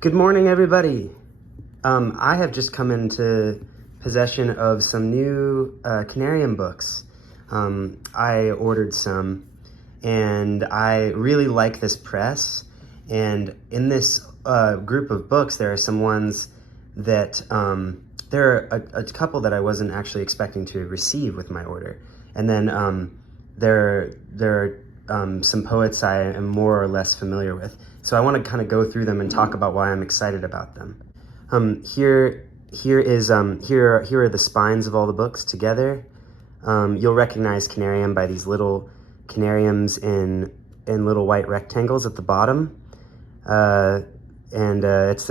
Good morning, everybody. I have just come into possession of some new Canarium books. I ordered some, and I really like this press. And in this group of books, there are some ones that there are a couple that I wasn't actually expecting to receive with my order, and then there are some poets I am more or less familiar with. So I want to kind of go through them and talk about why I'm excited about them. Here are the spines of all the books together. You'll recognize Canarium by these little Canariums in little white rectangles at the bottom, it's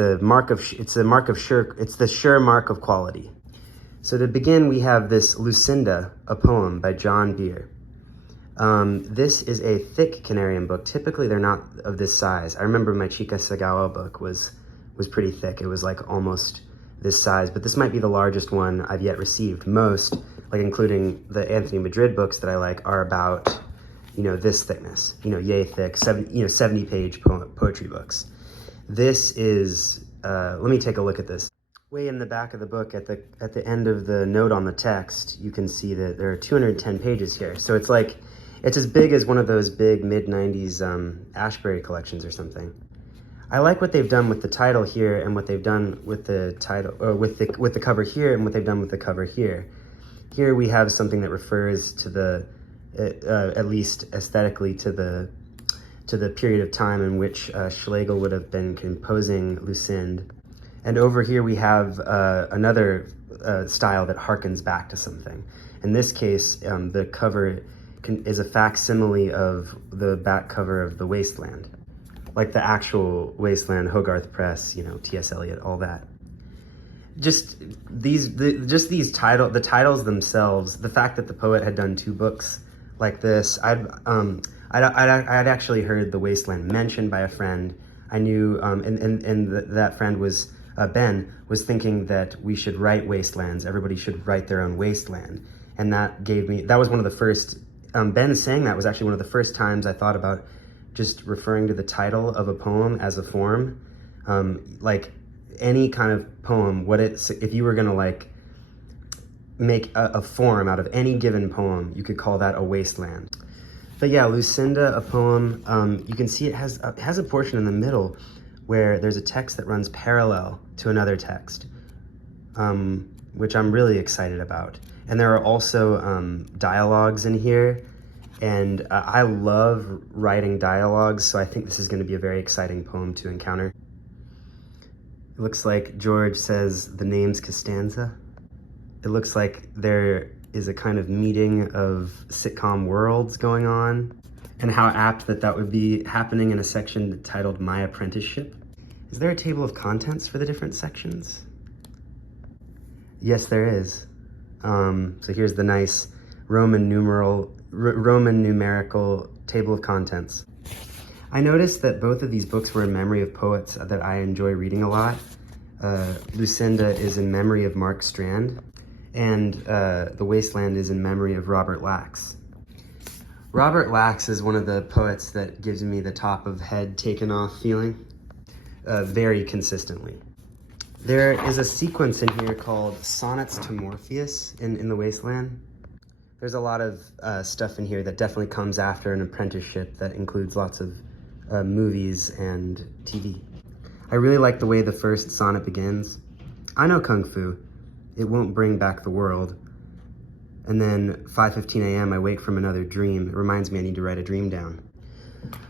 the sure mark of quality. So to begin, we have this Lucinda, a poem by John Beer. This is a thick Canarium book. Typically, they're not of this size. I remember my Chica Sagawa book was pretty thick. It was like almost this size, but this might be the largest one I've yet received. Most, like including the Anthony Madrid books that I like, are about, this thickness, yay thick, 70-page poetry books. This is, let me take a look at this. Way in the back of the book, at the end of the note on the text, you can see that there are 210 pages here. So it's as big as one of those big mid-90s Ashbery collections or something. I like what they've done with the title here and what they've done with the title, or with the cover here and what they've done with the cover here. Here we have something that refers to the, at least aesthetically, to the period of time in which Schlegel would have been composing Lucinde. And over here we have another style that harkens back to something. In this case, the cover is a facsimile of the back cover of The Wasteland, like the actual Wasteland, Hogarth Press, T.S. Eliot, all that. The titles themselves, the fact that the poet had done two books like this, I'd actually heard The Wasteland mentioned by a friend. I knew, that friend was, Ben, was thinking that we should write wastelands. Everybody should write their own wasteland. And that was one of the first, Ben saying that was actually one of the first times I thought about just referring to the title of a poem as a form. Like any kind of poem, if you were gonna make a form out of any given poem, you could call that a wasteland. But yeah, Lucinda, a poem, you can see it has a portion in the middle where there's a text that runs parallel to another text, which I'm really excited about. And there are also dialogues in here, and I love writing dialogues, so I think this is going to be a very exciting poem to encounter. It looks like George says the name's Costanza. It looks like there is a kind of meeting of sitcom worlds going on, and how apt that would be happening in a section titled My Apprenticeship. Is there a table of contents for the different sections? Yes, there is. So here's the nice Roman numerical table of contents. I noticed that both of these books were in memory of poets that I enjoy reading a lot. Lucinda is in memory of Mark Strand, and The Wasteland is in memory of Robert Lax. Robert Lax is one of the poets that gives me the top of head taken off feeling very consistently. There is a sequence in here called Sonnets to Morpheus in The Wasteland. There's a lot of stuff in here that definitely comes after an apprenticeship that includes lots of movies and TV. I really like the way the first sonnet begins. I know Kung Fu. It won't bring back the world. And then 5:15 a.m. I wake from another dream. It reminds me I need to write a dream down.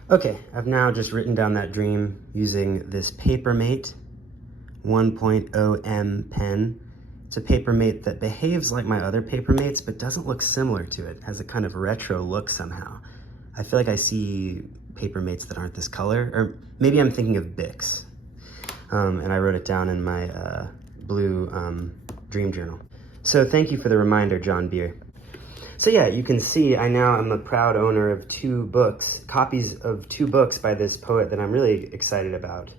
Okay, I've now just written down that dream using this Papermate 1.0 M pen. It's a Papermate that behaves like my other Papermates, but doesn't look similar to it. It has a kind of retro look somehow. I feel like I see Papermates that aren't this color, or maybe I'm thinking of Bics. And I wrote it down in my blue dream journal. So thank you for the reminder, John Beer. So yeah, you can see I now am a proud owner of copies of two books by this poet that I'm really excited about.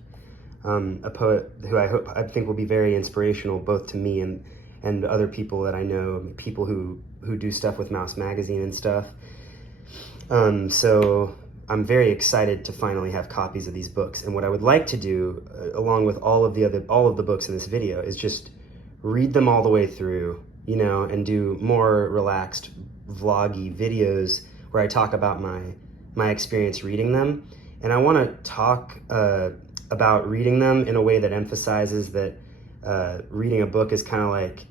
A poet who I think will be very inspirational both to me and other people that I know, people who do stuff with Mouse Magazine and stuff. So I'm very excited to finally have copies of these books. And what I would like to do, along with all of the books in this video, is just read them all the way through, you know, and do more relaxed vloggy videos where I talk about my experience reading them. And I want to talk about reading them in a way that emphasizes that reading a book is kind of like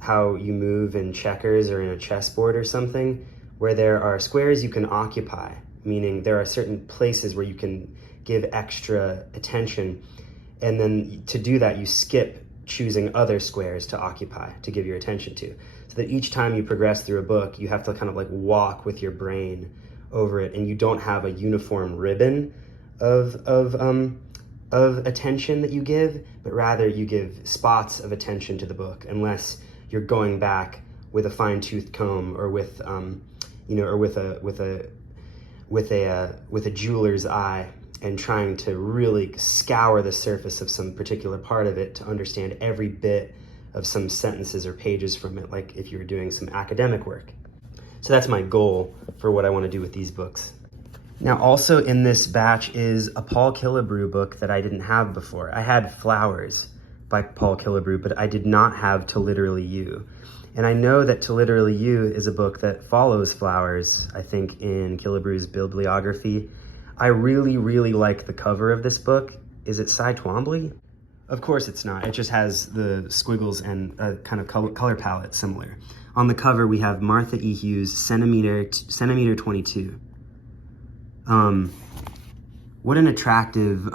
how you move in checkers or in a chessboard or something, where there are squares you can occupy, meaning there are certain places where you can give extra attention, and then to do that you skip choosing other squares to occupy, to give your attention to, so that each time you progress through a book you have to kind of like walk with your brain over it, and you don't have a uniform ribbon of attention that you give, but rather you give spots of attention to the book, unless you're going back with a fine-toothed comb or with you know, or with a jeweler's eye, and trying to really scour the surface of some particular part of it to understand every bit of some sentences or pages from it, like if you were doing some academic work. So that's my goal for what I want to do with these books. Now, also in this batch is a Paul Killebrew book that I didn't have before. I had Flowers by Paul Killebrew, but I did not have To Literally You. And I know that To Literally You is a book that follows Flowers, I think, in Killebrew's bibliography. I really, really like the cover of this book. Is it Cy Twombly? Of course it's not. It just has the squiggles and a kind of color palette similar. On the cover we have Martha E. Hughes, centimeter 22. What an attractive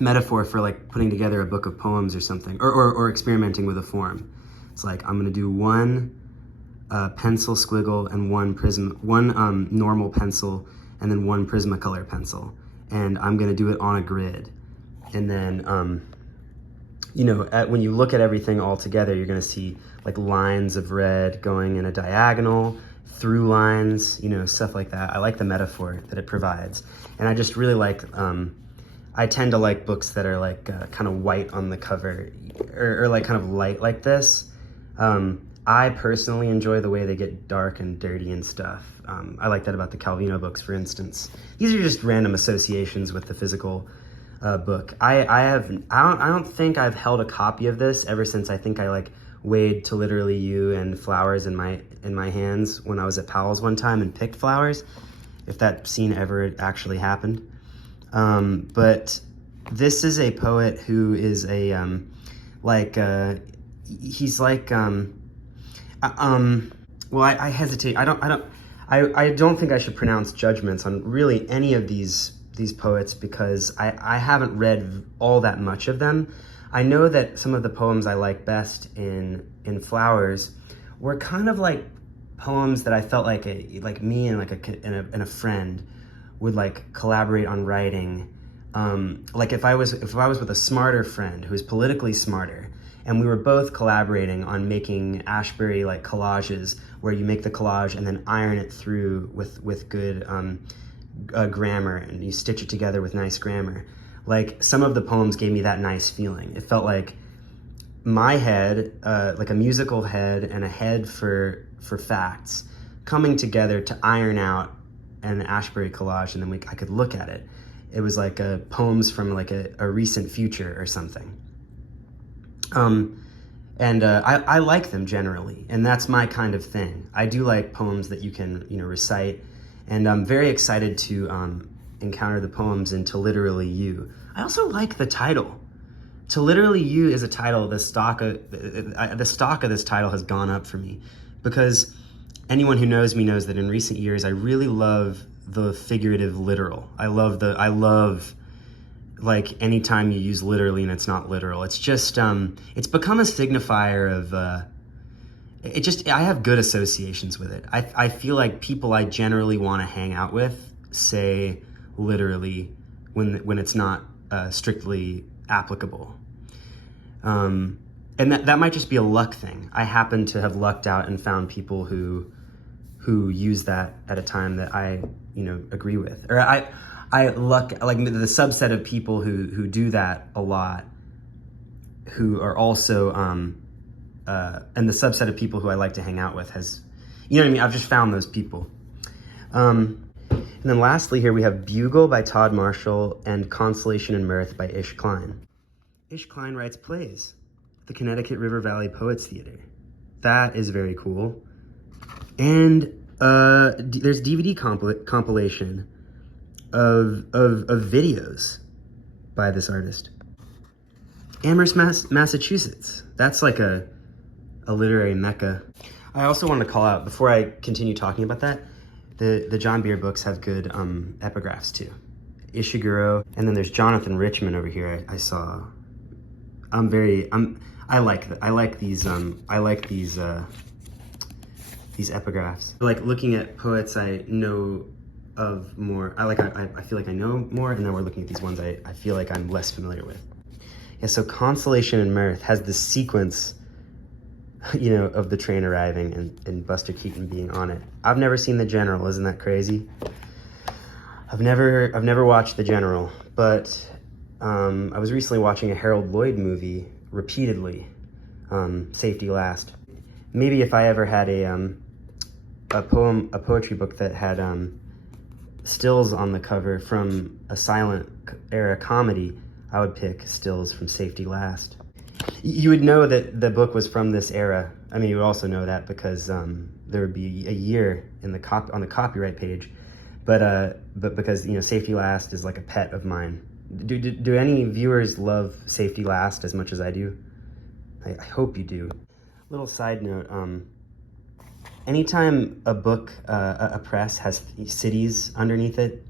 metaphor for like putting together a book of poems or something, or experimenting with a form. It's like, I'm gonna do one pencil squiggle and one normal pencil, and then one Prismacolor pencil, and I'm gonna do it on a grid. And then, you know, when you look at everything all together, you're gonna see like lines of red going in a diagonal, through lines, you know, stuff like that. I like the metaphor that it provides. And I just really like, I tend to like books that are like kind of white on the cover, or like kind of light like this. I personally enjoy the way they get dark and dirty and stuff. I like that about the Calvino books, for instance. These are just random associations with the physical book. I don't think I've held a copy of this ever since I think I like weighed To Literally You and Flowers in my hands when I was at Powell's one time and picked Flowers, if that scene ever actually happened. But this is a poet who is a he's like well, I hesitate. I don't think I should pronounce judgments on really any of these poets, because I haven't read all that much of them. I know that some of the poems I like best in Flowers were kind of like poems that I felt like me and a friend would like collaborate on writing. Like if I was with a smarter friend who was politically smarter, and we were both collaborating on making Ashbury like collages, where you make the collage and then iron it through with good grammar, and you stitch it together with nice grammar. Like, some of the poems gave me that nice feeling. It felt like my head, like a musical head and a head for facts, coming together to iron out an Ashbury collage, and then I could look at it. It was like poems from like a recent future or something. I like them generally, and that's my kind of thing. I do like poems that you can, you know, recite, and I'm very excited to encounter the poems in To Literally You. I also like the title. To Literally You is a title, the stock of this title has gone up for me, because anyone who knows me knows that in recent years I really love the figurative literal. I love like anytime you use literally and it's not literal. It's just it's become a signifier of I have good associations with it. I feel like people I generally want to hang out with say literally when it's not strictly applicable. And that might just be a luck thing. I happen to have lucked out and found people who use that at a time that I, you know, agree with. Or I luck, like the subset of people who do that a lot, who are also, and the subset of people who I like to hang out with has, you know what I mean? I've just found those people. And then lastly here we have Bugle by Tod Marshall and Consolation and Mirth by Klein. Klein writes plays at the Connecticut River Valley Poets Theater. That is very cool. And there's DVD compilation of videos by this artist. Amherst, Massachusetts. That's like a literary mecca. I also wanted to call out, before I continue talking about that, the John Beer books have good epigraphs too. Ishiguro, and then there's Jonathan Richman over here. I saw. I like these epigraphs. Like looking at poets I know of more. I feel like I know more, and then we're looking at these ones I feel like I'm less familiar with. Yeah, so Consolation and Mirth has this sequence, you know, of the train arriving and Buster Keaton being on it. I've never seen The General, isn't that crazy? I've never watched The General, but I was recently watching a Harold Lloyd movie repeatedly, Safety Last. Maybe if I ever had a poetry book that had stills on the cover from a silent era comedy, I would pick stills from Safety Last. You would know that the book was from this era. I mean, you would also know that because there would be a year in the on the copyright page, but because, you know, Safety Last is like a pet of mine. Do any viewers love Safety Last as much as I do? I hope you do. Little side note, anytime a book, a press has cities underneath it,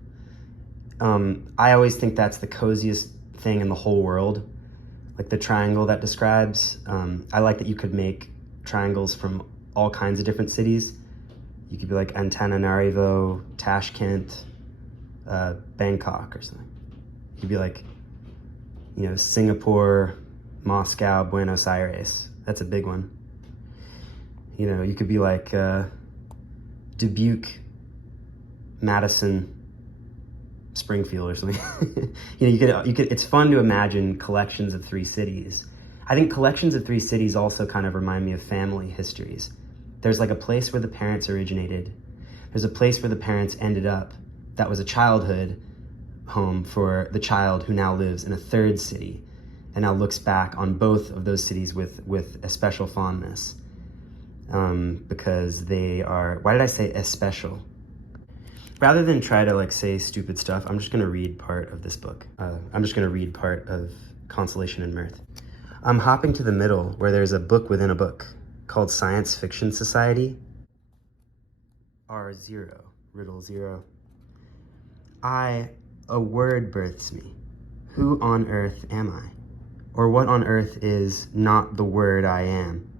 I always think that's the coziest thing in the whole world. Like the triangle that describes, I like that you could make triangles from all kinds of different cities. You could be like Antananarivo, Tashkent, Bangkok or something. You could be like, you know, Singapore, Moscow, Buenos Aires. That's a big one. You know, you could be like Dubuque, Madison, Springfield or something. You know, you could. It's fun to imagine collections of 3 cities. I think collections of 3 cities also kind of remind me of family histories. There's like a place where the parents originated. There's a place where the parents ended up. That was a childhood home for the child who now lives in a 3rd city and now looks back on both of those cities with a special fondness. Because they are, why did I say especial? Rather than try to like say stupid stuff, I'm just gonna read part of this book. I'm just gonna read part of Consolation and Mirth. I'm hopping to the middle where there's a book within a book called Science Fiction Society. R0, riddle 0. A word births me. Who on earth am I? Or what on earth is not the word I am?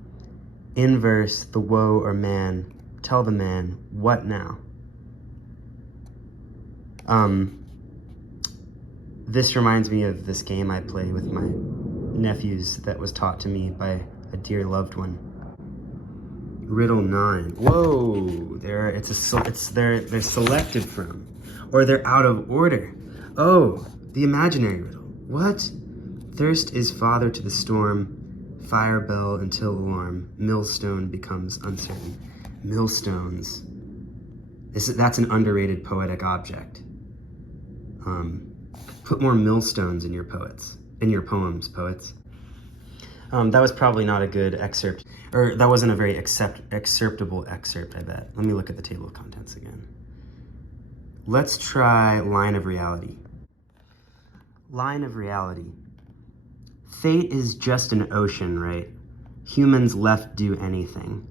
In verse, the woe or man, tell the man, what now? This reminds me of this game I play with my nephews that was taught to me by a dear loved one. Riddle 9. Whoa, they're selected from, or they're out of order. Oh, the imaginary riddle. What? Thirst is father to the storm, fire bell until alarm, millstone becomes uncertain. Millstones. That's an underrated poetic object. Put more millstones in your poems, poets. That was probably not a good excerpt, or that wasn't a very excerptable excerpt, I bet. Let me look at the table of contents again. Let's try line of reality. Line of reality. Fate is just an ocean, right? Humans left do anything.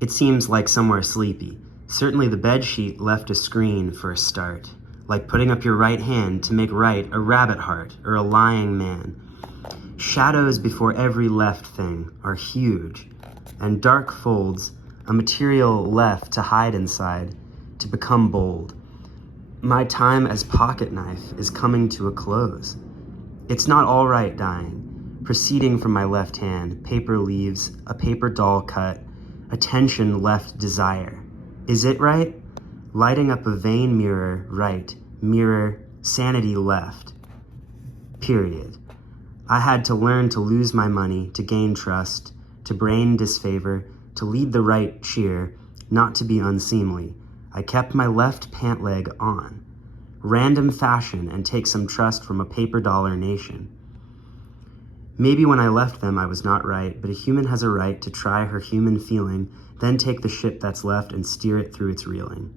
It seems like somewhere sleepy. Certainly the bedsheet left a screen for a start, like putting up your right hand to make right a rabbit heart or a lying man. Shadows before every left thing are huge, and dark folds, a material left to hide inside, to become bold. My time as pocket knife is coming to a close. It's not all right dying. Proceeding from my left hand, paper leaves, a paper doll cut, attention left desire. Is it right? Lighting up a vain mirror, right, mirror, sanity left. Period. I had to learn to lose my money, to gain trust, to brain disfavor, to lead the right cheer, not to be unseemly. I kept my left pant leg on, random fashion, and take some trust from a paper dollar nation. Maybe when I left them I was not right, but a human has a right to try her human feeling, then take the ship that's left and steer it through its reeling.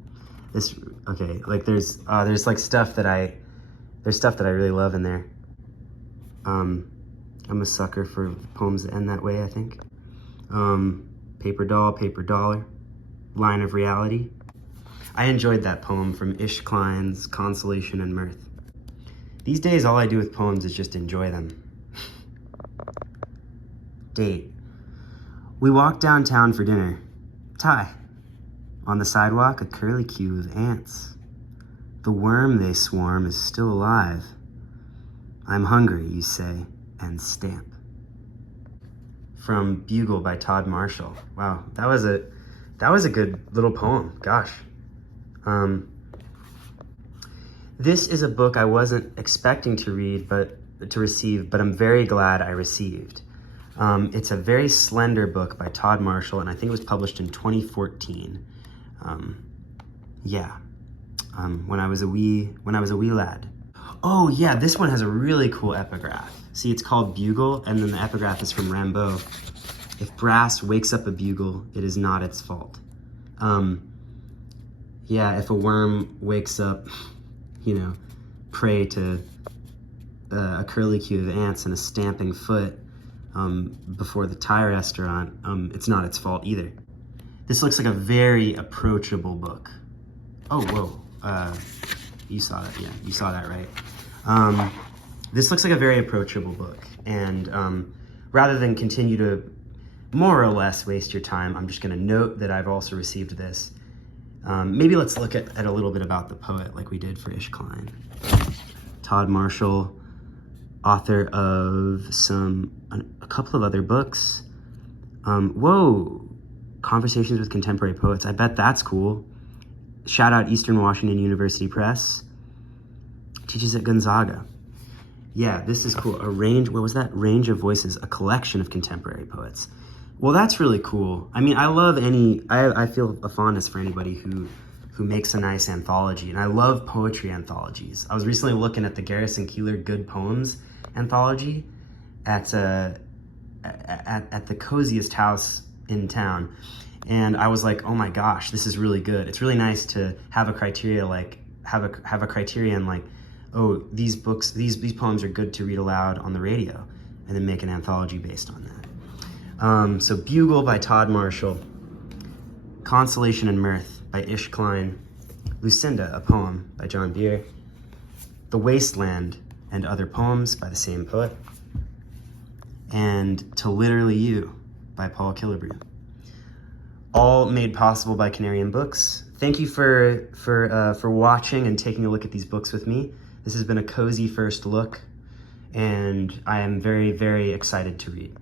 Like there's like stuff that I really love in there. I'm a sucker for poems that end that way, I think. Paper doll, paper dollar, line of reality. I enjoyed that poem from Klein's Consolation and Mirth. These days, all I do with poems is just enjoy them. Date. We walked downtown for dinner. Tie. On the sidewalk, a curlicue of ants. The worm they swarm is still alive. I'm hungry, you say, and stamp. From Bugle by Tod Marshall. Wow, that was a good little poem. Gosh. This is a book I wasn't expecting to receive, but I'm very glad I received. It's a very slender book by Tod Marshall, and I think it was published in 2014. When I was a wee lad. Oh yeah, this one has a really cool epigraph. See, it's called Bugle, and then the epigraph is from Rimbaud. If brass wakes up a bugle, it is not its fault. If a worm wakes up, prey to a curlicue of ants and a stamping foot before the Thai restaurant, it's not its fault either. This looks like a very approachable book. Oh, whoa. You saw that, yeah, you saw that, right? This looks like a very approachable book, and rather than continue to more or less waste your time, I'm just gonna note that I've also received this. Maybe let's look at a little bit about the poet like we did for Klein. Tod Marshall, author of a couple of other books. Conversations with Contemporary Poets. I bet that's cool. Shout out Eastern Washington University Press. Teaches at Gonzaga. Yeah, this is cool. Range of Voices, a collection of contemporary poets. Well, that's really cool. I mean, I feel a fondness for anybody who makes a nice anthology, and I love poetry anthologies. I was recently looking at the Garrison Keillor Good Poems anthology at the coziest house in town, and I was like, oh my gosh, this is really good. It's really nice to have a criteria have a criterion like, oh, these poems are good to read aloud on the radio, and then make an anthology based on that. So Bugle by Tod Marshall, Consolation and Mirth by Klein, Lucinda, a poem by John Beer, The Wasteland and Other Poems by the same poet, and To Literally You by Paul Killebrew. All made possible by Canarium Books. Thank you for watching and taking a look at these books with me. This has been a cozy first look, and I am very, very excited to read.